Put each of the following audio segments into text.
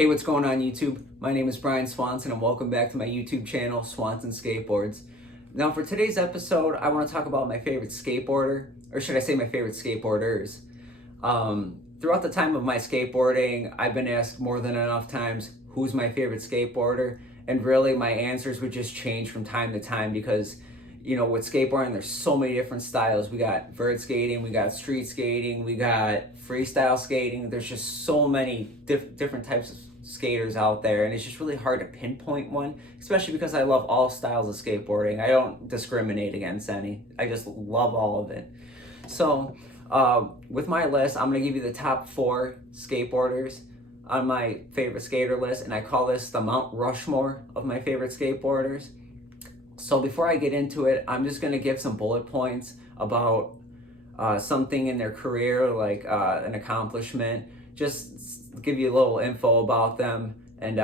Hey, what's going on YouTube? My name is Brian Swanson and welcome back to my YouTube channel, Swanson Skateboards. Now for today's episode, I want to talk about my favorite skateboarder, or should I say my favorite skateboarders. Throughout the time of my skateboarding, I've been asked more than enough times, who's my favorite skateboarder? And really my answers would just change from time to time because, you know, with skateboarding, there's so many different styles. We got vert skating, we got street skating, we got freestyle skating. There's just so many different types of skaters out there, and it's just really hard to pinpoint one, especially because I love all styles of skateboarding. I don't discriminate against any. I just love all of it. So with my list, I'm going to give you the top 4 skateboarders on my favorite skater list, and I call this the Mount Rushmore of my favorite skateboarders. So before I get into it, I'm just going to give some bullet points about something in their career, like an accomplishment, just give you a little info about them, and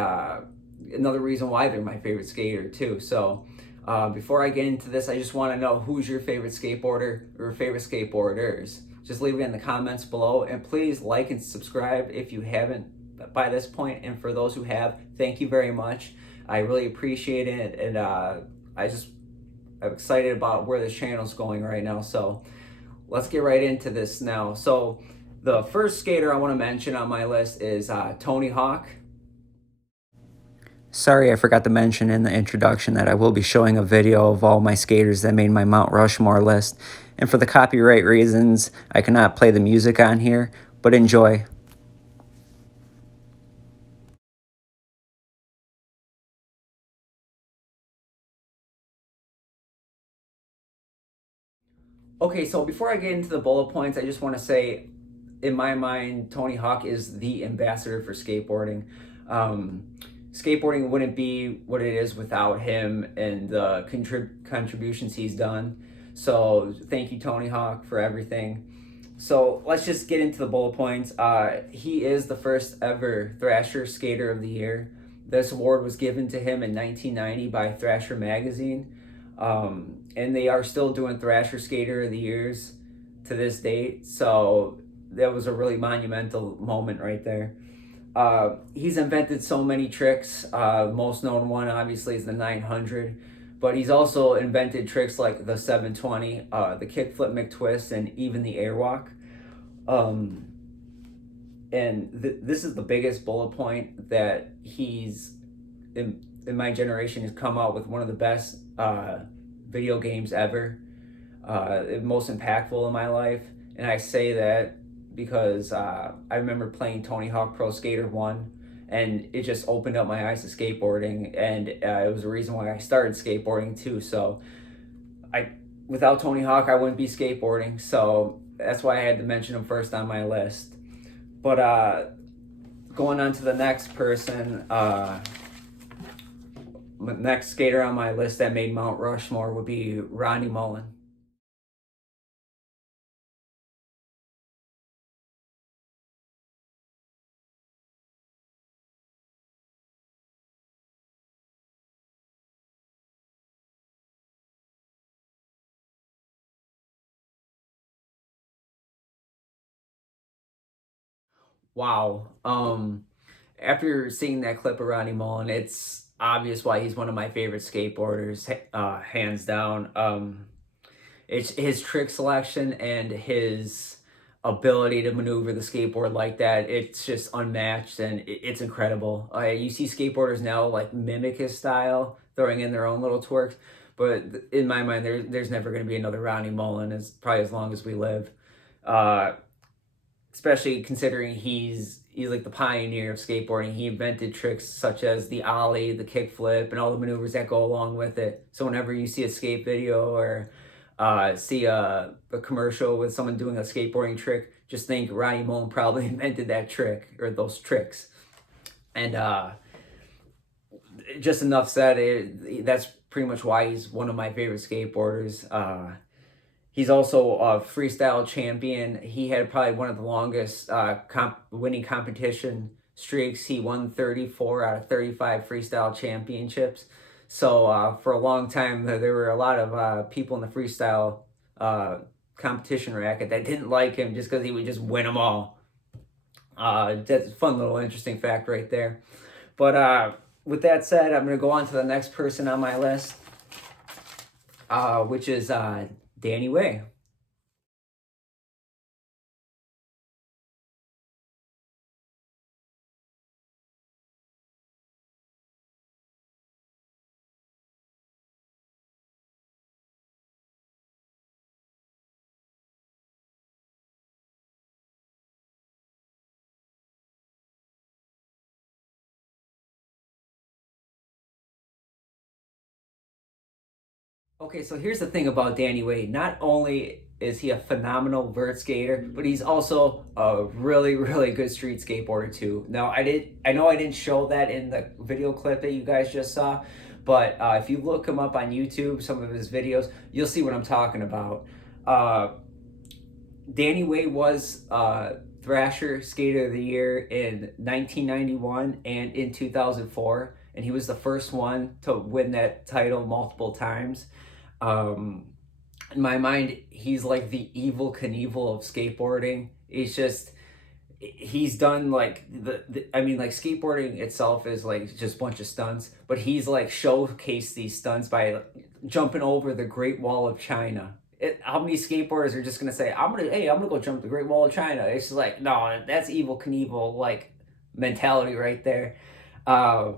another reason why they're my favorite skater too. So before I get into this, I just want to know, who's your favorite skateboarder or favorite skateboarders? Just leave it in the comments below, and please like and subscribe if you haven't by this point, and for those who have, thank you very much. I really appreciate it, and I'm excited about where this channel is going right now. So let's get right into this now. So the first skater I want to mention on my list is Tony Hawk. Sorry, I forgot to mention in the introduction that I will be showing a video of all my skaters that made my Mount Rushmore list. And for the copyright reasons, I cannot play the music on here, but enjoy. Okay, so before I get into the bullet points, I just want to say, in my mind, Tony Hawk is the ambassador for skateboarding. Skateboarding wouldn't be what it is without him and the contributions he's done. So thank you, Tony Hawk, for everything. So let's just get into the bullet points. He is the first ever Thrasher Skater of the Year. This award was given to him in 1990 by Thrasher magazine. And they are still doing Thrasher Skater of the Years to this date. So that was a really monumental moment right there. He's invented so many tricks. Most known one obviously is the 900, but he's also invented tricks like the 720, the kickflip McTwist, and even the airwalk. And this is the biggest bullet point, that he's in my generation has come out with one of the best video games ever, most impactful in my life. And I say that because I remember playing Tony Hawk Pro Skater 1, and it just opened up my eyes to skateboarding, and it was the reason why I started skateboarding too. So without Tony Hawk, I wouldn't be skateboarding, so that's why I had to mention him first on my list. But going on to the next person, next skater on my list that made Mount Rushmore would be Ronnie Mullen. Wow. After seeing that clip of Ronnie Mullen, it's obvious why he's one of my favorite skateboarders, hands down. It's his trick selection and his ability to maneuver the skateboard like that. It's just unmatched, and it's incredible. You see skateboarders now like mimic his style, throwing in their own little twerks. But in my mind, there's never going to be another Ronnie Mullen, as probably as long as we live. Especially considering he's like the pioneer of skateboarding. He invented tricks such as the ollie, the kickflip, and all the maneuvers that go along with it. So whenever you see a skate video or see a commercial with someone doing a skateboarding trick, just think Ronnie Mullen probably invented that trick or those tricks. And just enough said, that's pretty much why he's one of my favorite skateboarders. He's also a freestyle champion. He had probably one of the longest winning competition streaks. He won 34 out of 35 freestyle championships. So for a long time, there were a lot of people in the freestyle competition racket that didn't like him just because he would just win them all. That's a fun little interesting fact right there. But with that said, I'm going to go on to the next person on my list, which is Danny Way. Okay, so here's the thing about Danny Way. Not only is he a phenomenal vert skater, but he's also a really, really good street skateboarder too. Now, I know I didn't show that in the video clip that you guys just saw, but if you look him up on YouTube, some of his videos, you'll see what I'm talking about. Uh, Danny Way was Thrasher Skater of the Year in 1991 and in 2004, and he was the first one to win that title multiple times. Um, in my mind, he's like the evil Knievel of skateboarding. He's done like I mean, like skateboarding itself is like just a bunch of stunts, but he's like showcased these stunts by jumping over the Great Wall of China. How many skateboarders are just gonna say, I'm gonna go jump the Great Wall of China? It's just like, no, that's evil Knievel like mentality right there. Uh,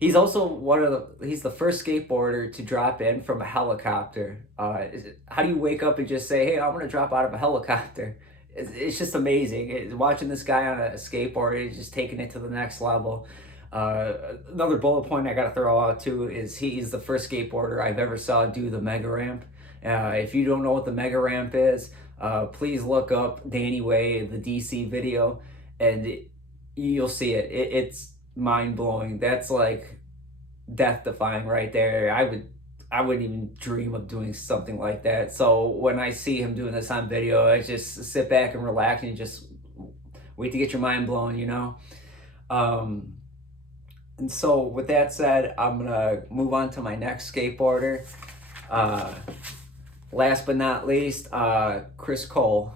He's also he's the first skateboarder to drop in from a helicopter. How do you wake up and just say, hey, I'm gonna drop out of a helicopter? It's just amazing. Watching this guy on a skateboard, he's just taking it to the next level. Another bullet point I gotta throw out too is he's the first skateboarder I've ever saw do the mega ramp. If you don't know what the mega ramp is, please look up Danny Way, the DC video, and you'll see it. It's mind blowing. That's like death defying right there. I wouldn't even dream of doing something like that. So when I see him doing this on video, I just sit back and relax and just wait to get your mind blown, you know? Um, and so with that said, I'm gonna move on to my next skateboarder. Uh, Last but not least, Chris Cole.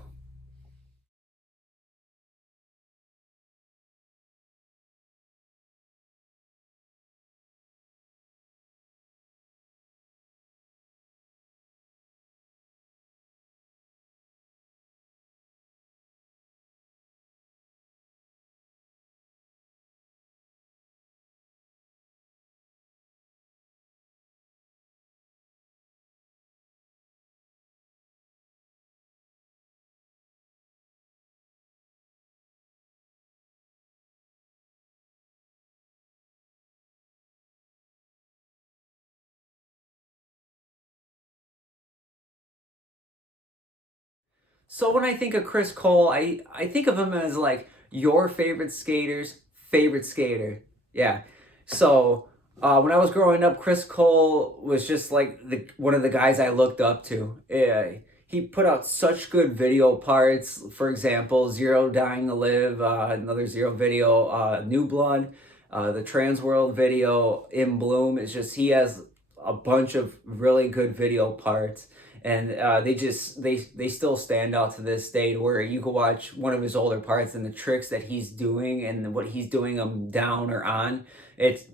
So when I think of Chris Cole, I think of him as like your favorite skater's favorite skater. Yeah. So when I was growing up, Chris Cole was just like one of the guys I looked up to. Yeah, he put out such good video parts. For example, Zero Dying to Live, another Zero video, New Blood, the Trans World video, In Bloom. It's just he has a bunch of really good video parts, and they still stand out to this day, where you can watch one of his older parts and the tricks that he's doing and what he's doing them down or on. It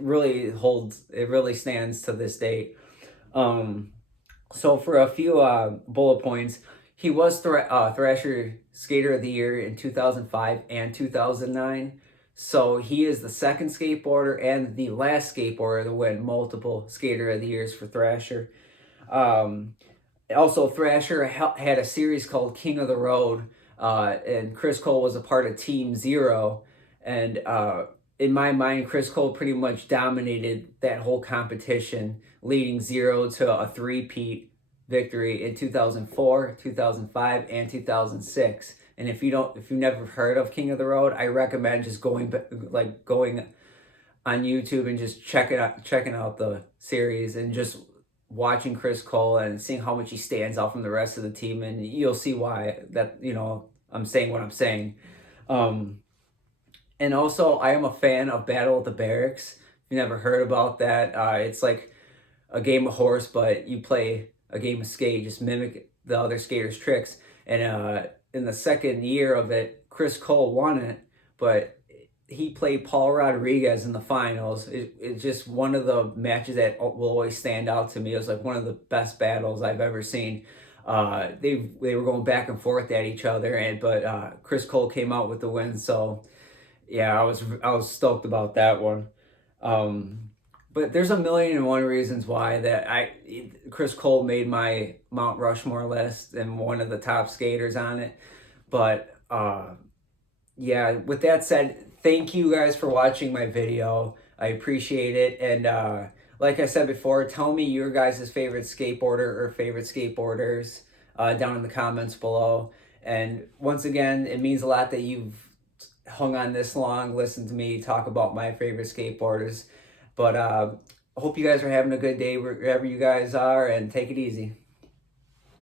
really stands to this date. um so for a few bullet points, he was Thrasher Skater of the Year in 2005 and 2009. So he is the second skateboarder and the last skateboarder to win multiple Skater of the Years for Thrasher. Um, Also, Thrasher had a series called King of the Road, and Chris Cole was a part of Team Zero. And in my mind, Chris Cole pretty much dominated that whole competition, leading Zero to a three-peat victory in 2004, 2005, and 2006. And if you've never heard of King of the Road, I recommend just going on YouTube and just checking out the series and just watching Chris Cole and seeing how much he stands out from the rest of the team, and you'll see why I'm saying what I'm saying. Um, and also, I am a fan of Battle at the Barracks. If you never heard about that, it's like a game of horse, but you play a game of skate, just mimic the other skaters' tricks. And in the second year of it, Chris Cole won it, but he played Paul Rodriguez in the finals. It's just one of the matches that will always stand out to me. It was like one of the best battles I've ever seen. They were going back and forth at each other, but Chris Cole came out with the win. So yeah, I was stoked about that one. But there's a million and one reasons why Chris Cole made my Mount Rushmore list and one of the top skaters on it. But yeah, with that said, thank you guys for watching my video. I appreciate it. And like I said before, tell me your guys' favorite skateboarder or favorite skateboarders down in the comments below. And once again, it means a lot that you've hung on this long, listened to me talk about my favorite skateboarders. But I hope you guys are having a good day wherever you guys are, and take it easy.